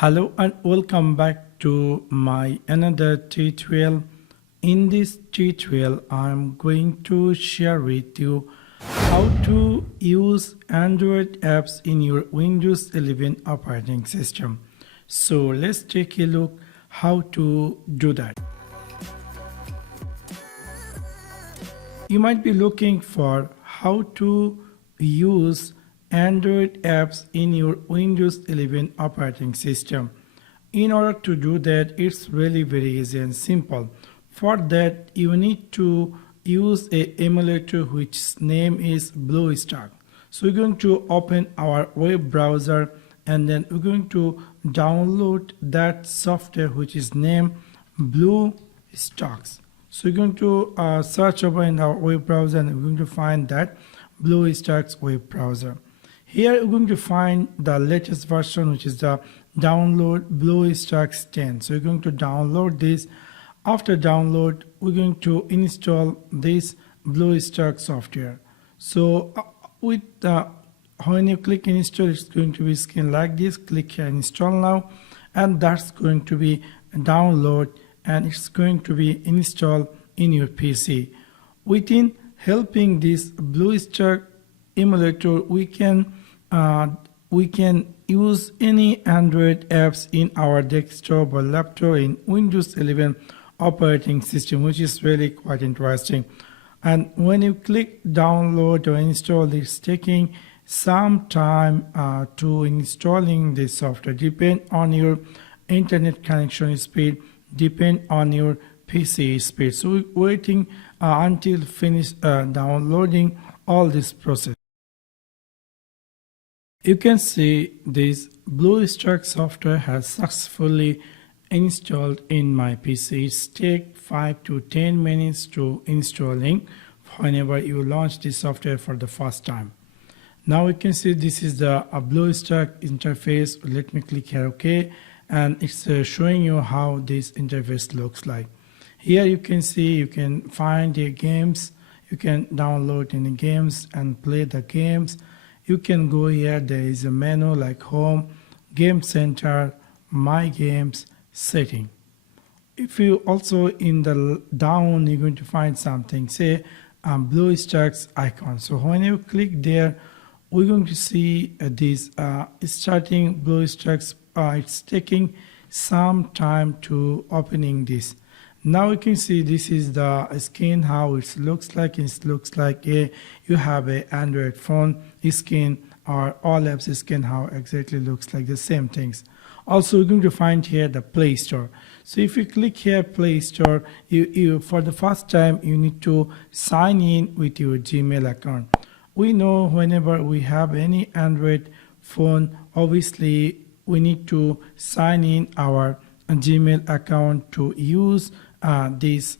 Hello and welcome back to my another tutorial. In this tutorial I'm going to share with you how to use Android apps in your Windows 11 operating system. So let's take a look how to do that. You might be looking for how to use Android apps in your Windows 11 operating system. In order to do that, it's really very easy and simple. For that, you need to use a emulator which name is BlueStack. So we're going to open our web browser and then we're going to download that software which is named BlueStacks. So we're going to search over in our web browser and we're going to find that BlueStacks web browser. Here we're going to find the latest version, which is the download BlueStacks 10. So we're going to download this. After download, we're going to install this BlueStacks software. So when you click install, it's going to be screen like this. Click here install now, and that's going to be download, and it's going to be installed in your PC. Within helping this BlueStack emulator, we can use any Android apps in our desktop or laptop in Windows 11 operating system, which is really quite interesting. And when you click download or install, it's taking some time to installing this software. Depend on your internet connection speed, depend on your PC speed. So we're waiting until finish downloading all this process. You can see this BlueStack software has successfully installed in my PC. It takes 5 to 10 minutes to installing whenever you launch this software for the first time. Now you can see this is the BlueStack interface. Let me click here OK, and it's showing you how this interface looks like. Here you can see you can find the games. You can download any games and play the games. You can go here, there is a menu like home, game center, my games, setting. If you also in the down, you're going to find something, say BlueStacks icon. So when you click there, we're going to see this starting BlueStacks. It's taking some time to opening this. Now you can see this is the screen how it looks like. It looks like you have a Android phone screen or all apps screen, how exactly looks like the same things. Also, we're going to find here the Play Store. So if you click here Play Store, you for the first time you need to sign in with your Gmail account. We know whenever we have any Android phone, obviously we need to sign in our Gmail account to use this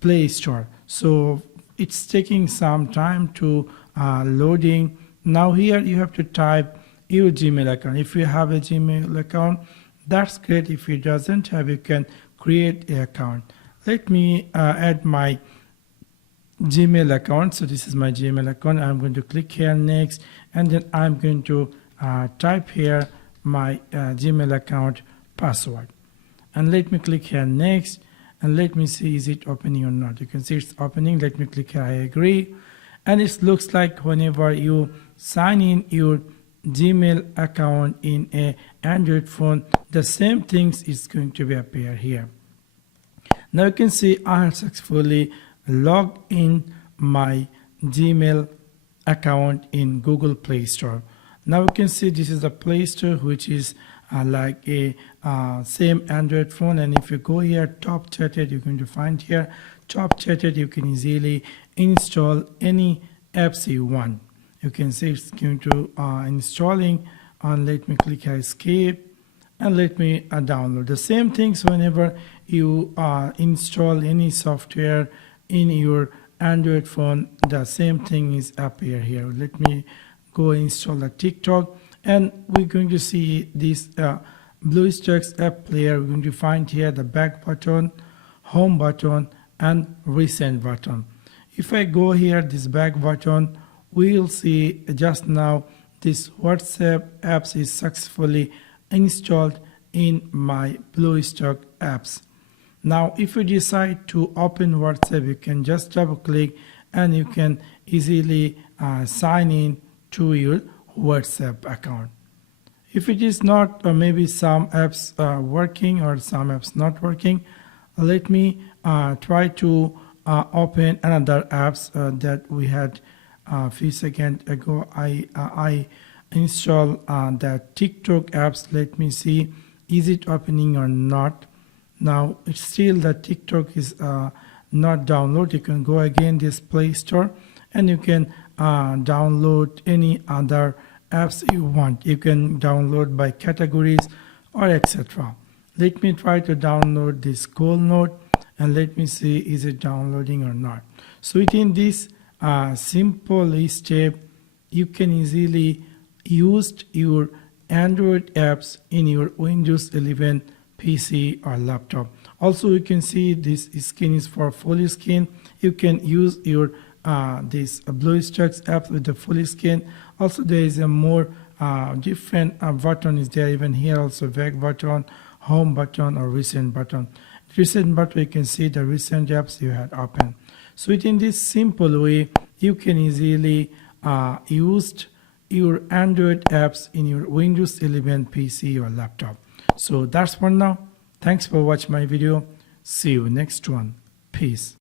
Play Store. So it's taking some time to loading. Now here you have to type your Gmail account. If you have a Gmail account, that's great. If you doesn't have, you can create an account. Let me add my Gmail account. So this is my Gmail account. I'm going to click here next, and then I'm going to type here my Gmail account password. And let me click here next, and let me see is it opening or not. You can see it's opening. Let me click here I agree, and it looks like whenever you sign in your Gmail account in a Android phone, the same things is going to be appear here. Now you can see I have successfully logged in my Gmail account in Google Play Store. Now you can see this is the Play Store, which is like a same Android phone. And if you go here top chatted, you're going to find here top chatted. You can easily install any apps you want. You can see it's going to installing, and let me click here escape, and let me download. The same things whenever you install any software in your Android phone, the same thing is appear here. Let me go install the TikTok, and we're going to see this BlueStacks app player. We're going to find here the back button, home button, and recent button. If I go here this back button, we'll see just now this WhatsApp apps is successfully installed in my BlueStack apps. Now if you decide to open WhatsApp, you can just double click and you can easily sign in to your WhatsApp account. If it is not, maybe some apps working or some apps not working, let me try to open another apps that we had a few seconds ago. I install that TikTok apps. Let me see, is it opening or not. Now it's still the TikTok is not download. You can go again this Play Store and you can download any other apps you want. You can download by categories or etc. Let me try to download this Goal Note and let me see is it downloading or not. So within this simple step, you can easily use your Android apps in your Windows 11 PC or laptop. Also you can see this skin is for full screen. You can use your this BlueStack app with the full screen. Also there is a more different button is there, even here also back button, home button or recent button. Recent button, you can see the recent apps you had open. So within this simple way, you can easily use your Android apps in your Windows 11 PC or laptop. So that's for now. Thanks for watching my video. See you next one. Peace.